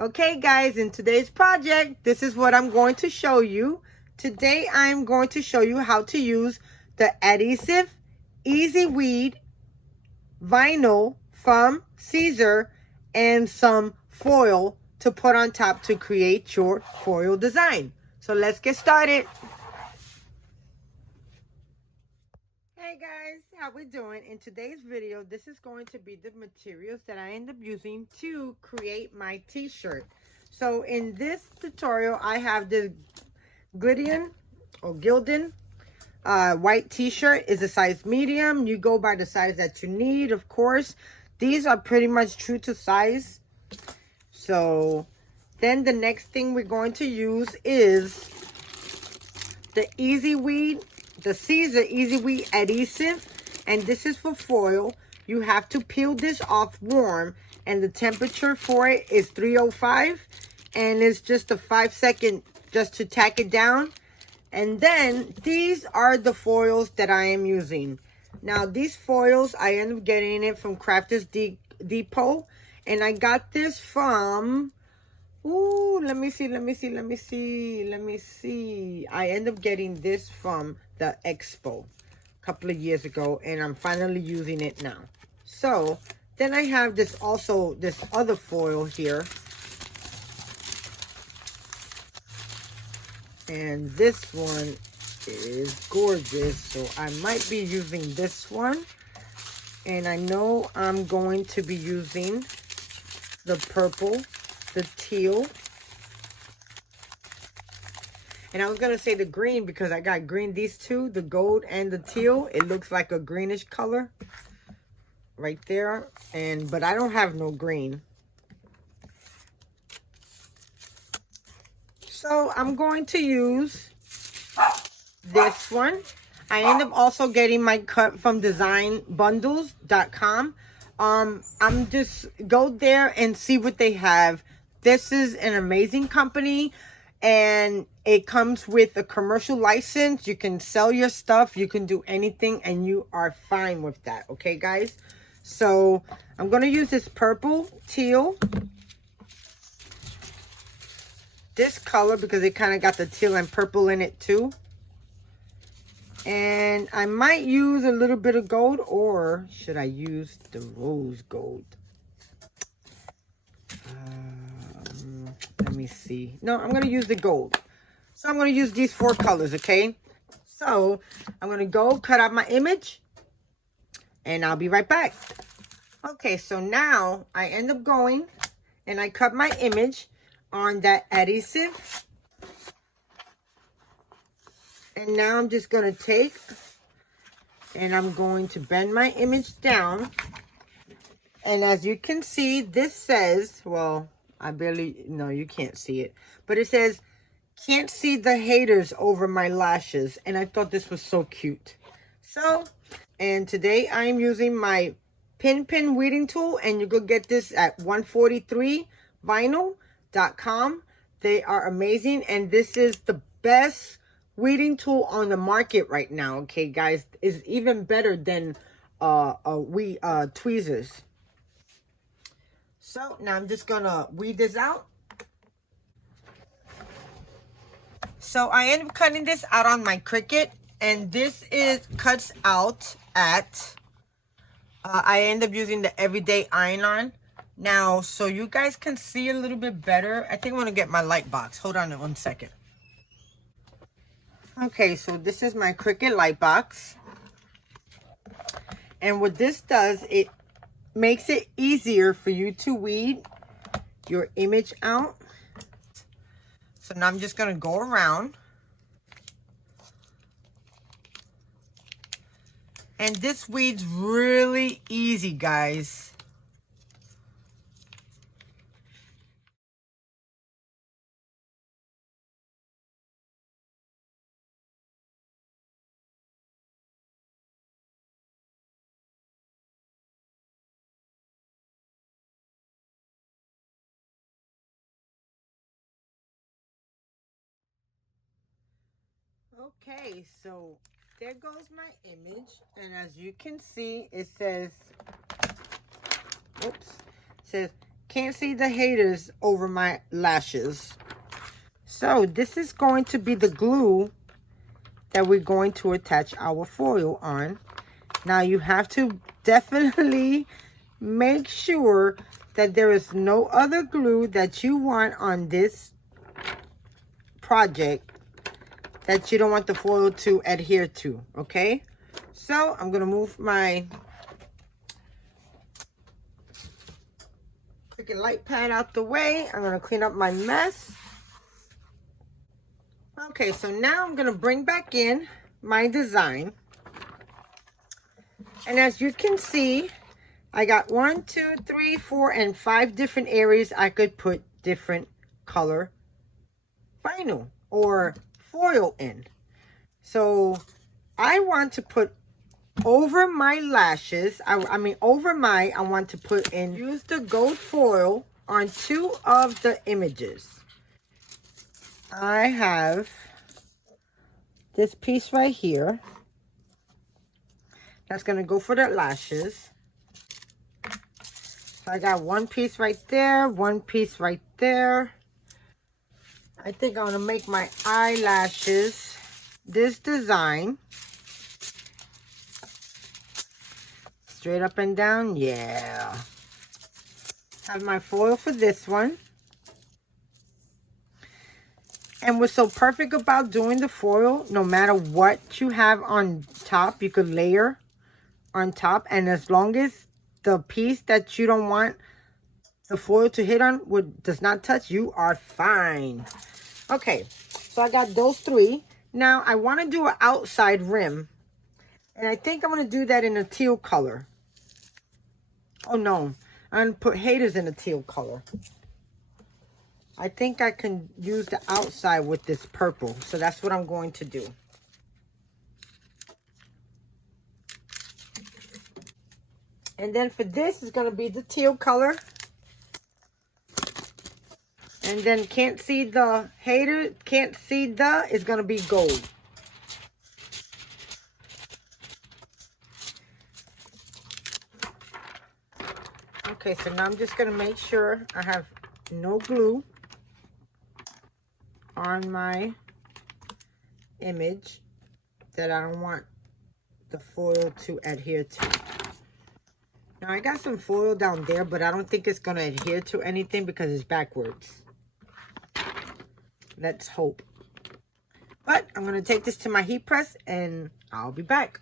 Okay guys, in today's project, this is what I'm going to show you. Today I'm going to show you how to use the Adhesive Easyweed vinyl from Siser and some foil to put on top to create your foil design. So let's get started. Hey guys, how we doing? In today's video, this is going to be the materials that I end up using to create my t-shirt. So in this tutorial, I have this Gildan white t-shirt. Is a size medium. You go by the size that you need, of course. These are pretty much true to size. So then the next thing we're going to use is the Siser Easyweed Adhesive, and this is for foil. You have to peel this off warm, and the temperature for it is 305, and it's just a 5-second just to tack it down. And then these are the foils that I am using. Now these foils, I end up getting it from Crafters Depot, and I got this from, let me see. I end up getting this from the Expo a couple of years ago, and I'm finally using it now. So then I have this other foil here. And this one is gorgeous, so I might be using this one. And I know I'm going to be using the purple, the teal, and I was gonna say the green because I got green. These two, the gold and the teal, it looks like a greenish color right there, but I don't have no green. So I'm going to use this one. I end up also getting my cut from Designbundles.com. I'm just go there and see what they have. This is an amazing company, and it comes with a commercial license. You can sell your stuff, you can do anything, and you are fine with that. Okay guys, so I'm going to use this purple teal, this color, because it kind of got the teal and purple in it too. And I might use a little bit of gold, or should I use the rose gold? Let me see. No, I'm going to use the gold. So I'm going to use these 4 colors, okay? So I'm going to go cut out my image, and I'll be right back. Okay, so now I end up going and I cut my image on that adhesive. And now I'm just going to take and I'm going to bend my image down. And as you can see, this says, well, no, you can't see it, but it says, can't see the haters over my lashes. And I thought this was so cute. So, and today I'm using my pin weeding tool, and you can get this at 143vinyl.com. They are amazing, and this is the best weeding tool on the market right now. Okay guys, is even better than tweezers. So now I'm just gonna weed this out. So I end up cutting this out on my Cricut, and this cuts out at I end up using the everyday iron-on. Now, so you guys can see a little bit better, I think I'm gonna get my light box. Hold on 1 second. Okay, so this is my Cricut light box. And what this does, it makes it easier for you to weed your image out. So now I'm just going to go around. And this weed's really easy, guys. Okay, so there goes my image, and as you can see, it says, oops, it says Can't see the haters over my lashes. So this is going to be the glue that we're going to attach our foil on. Now you have to definitely make sure that there is no other glue that you want on this project that you don't want the foil to adhere to, okay? So I'm gonna move my freaking light pad out the way. I'm gonna clean up my mess. Okay, so now I'm gonna bring back in my design. And as you can see, I got 1, 2, 3, 4, and 5 different areas I could put different color vinyl or foil in. So I want to put over my lashes, I want to put in, use the gold foil on 2 of the images. I have this piece right here. That's going to go for the lashes. So I got 1 piece right there, 1 piece right there. I think I'm going to make my eyelashes this design. Straight up and down, yeah. Have my foil for this one. And what's so perfect about doing the foil, no matter what you have on top, you could layer on top. And as long as the piece that you don't want the foil to hit on does not touch, you are fine. Okay, so I got those 3. Now I want to do an outside rim. And I think I'm going to do that in a teal color. Oh no, I'm going to put haters in a teal color. I think I can use the outside with this purple. So that's what I'm going to do. And then for this is going to be the teal color. And then can't see the hater, can't see the, is going to be gold. Okay, so now I'm just going to make sure I have no glue on my image that I don't want the foil to adhere to. Now I got some foil down there, but I don't think it's going to adhere to anything because it's backwards. Let's hope. But I'm going to take this to my heat press and I'll be back.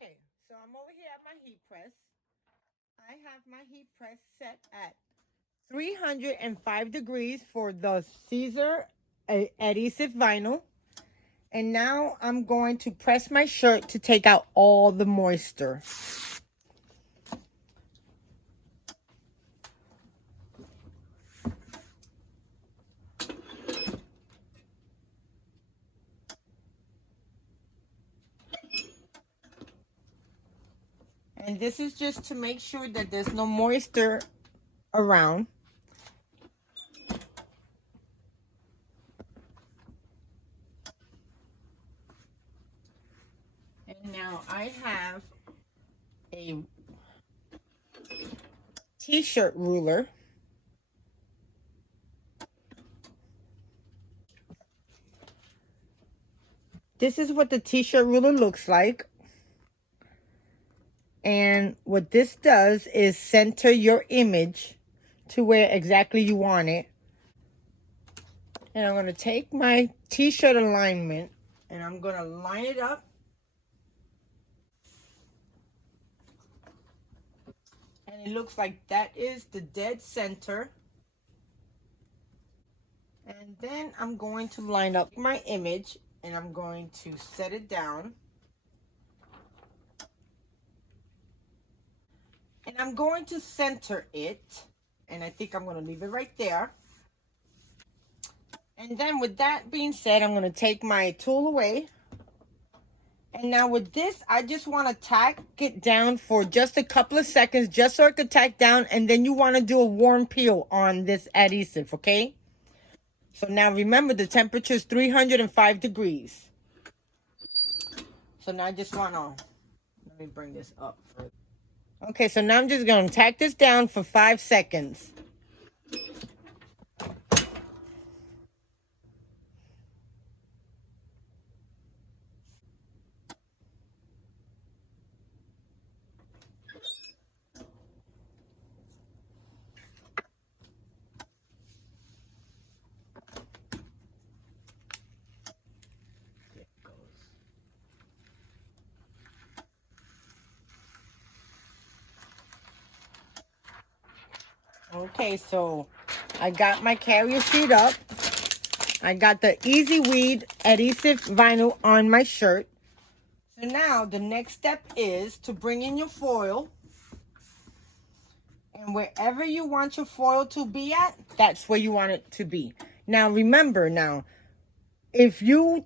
Okay, so I'm over here at my heat press. I have my heat press set at 305 degrees for the Siser Adhesive vinyl. And now I'm going to press my shirt to take out all the moisture. And this is just to make sure that there's no moisture around. And now I have a t-shirt ruler. This is what the t-shirt ruler looks like. And what this does is center your image to where exactly you want it. And I'm going to take my t-shirt alignment and I'm going to line it up. And it looks like that is the dead center. And then I'm going to line up my image and I'm going to set it down. And I'm going to center it. And I think I'm going to leave it right there. And then with that being said, I'm going to take my tool away. And now with this, I just want to tack it down for just a couple of seconds, just so it could tack down. And then you want to do a warm peel on this adhesive, okay? So now remember, the temperature is 305 degrees. So now I just want to, let me bring this up further. Okay, so now I'm just going to tack this down for 5 seconds. Okay, so I got my carrier sheet up. I got the Easyweed Adhesive vinyl on my shirt. So now the next step is to bring in your foil. And wherever you want your foil to be at, that's where you want it to be. Now remember, if you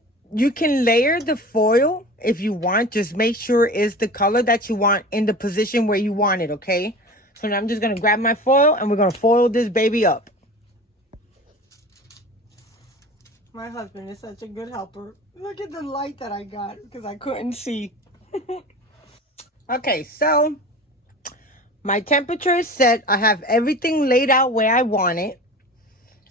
can layer the foil if you want. Just make sure it's the color that you want in the position where you want it, okay? So now I'm just going to grab my foil and we're going to foil this baby up. My husband is such a good helper. Look at the light that I got because I couldn't see. Okay, so my temperature is set. I have everything laid out where I want it.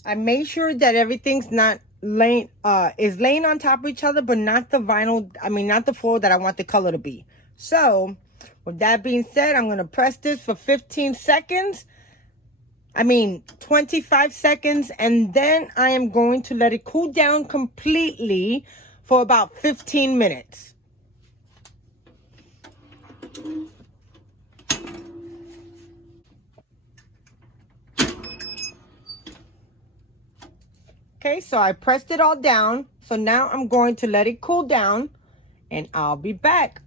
I made sure that everything's not laying on top of each other, but not the vinyl, not the foil that I want the color to be. So with that being said, I'm going to press this for 15 seconds. 25 seconds, and then I am going to let it cool down completely for about 15 minutes. Okay, so I pressed it all down. So now I'm going to let it cool down, and I'll be back.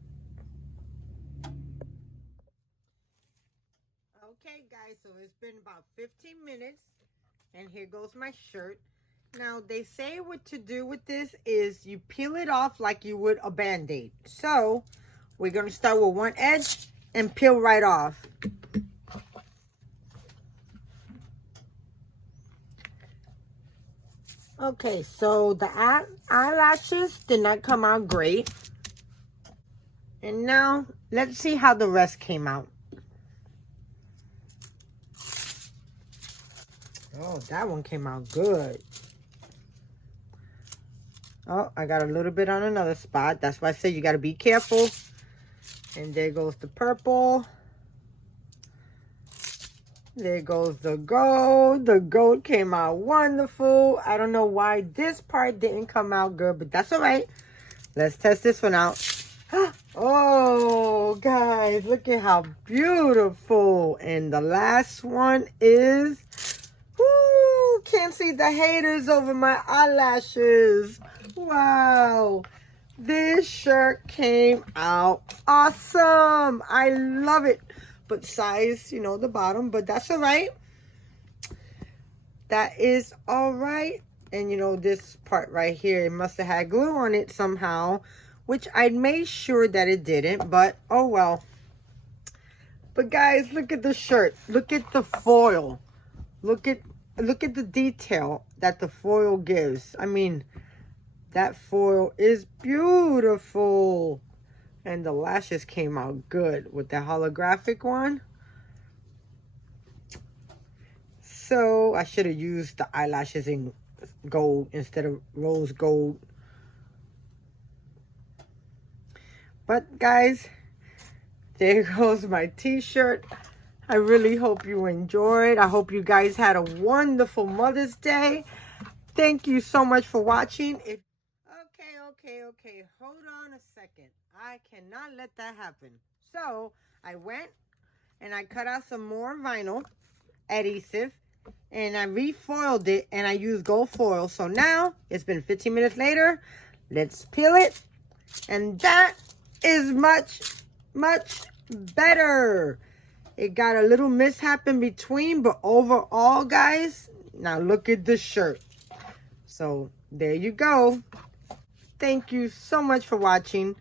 Okay, guys, so it's been about 15 minutes, and here goes my shirt. Now, they say what to do with this is you peel it off like you would a Band-Aid. So, we're going to start with one edge and peel right off. Okay, so the eyelashes did not come out great. And now, let's see how the rest came out. Oh, that one came out good. Oh, I got a little bit on another spot. That's why I say you got to be careful. And there goes the purple. There goes the gold. The gold came out wonderful. I don't know why this part didn't come out good, but that's all right. Let's test this one out. Oh, guys, look at how beautiful. And the last one is... Woo! Can't see the haters over my eyelashes. Wow. This shirt came out awesome. I love it. But size, the bottom. But that's all right. That is all right. And, this part right here, it must have had glue on it somehow. Which I made sure that it didn't. But, oh well. But, guys, look at the shirt. Look at the foil. Look at the detail that the foil gives. That foil is beautiful. And the lashes came out good with the holographic one. So I should have used the eyelashes in gold instead of rose gold. But guys, there goes my t-shirt. I really hope you enjoyed. I hope you guys had a wonderful Mother's Day. Thank you so much for watching. Okay. Hold on a second. I cannot let that happen. So, I went and I cut out some more vinyl adhesive. And I refoiled it and I used gold foil. So now, it's been 15 minutes later. Let's peel it. And that is much, much better. It got a little mishap in between, but overall, guys, now look at this shirt. So, there you go. Thank you so much for watching.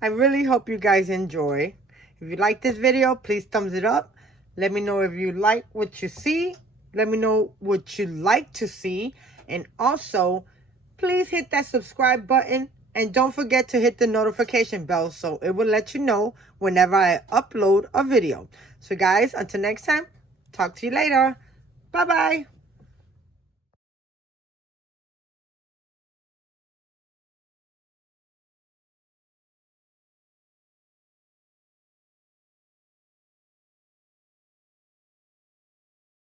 I really hope you guys enjoy. If you like this video, please thumbs it up. Let me know if you like what you see. Let me know what you'd like to see. And also, please hit that subscribe button And don't forget to hit the notification bell so it will let you know whenever I upload a video. So guys, until next time, talk to you later. Bye-bye.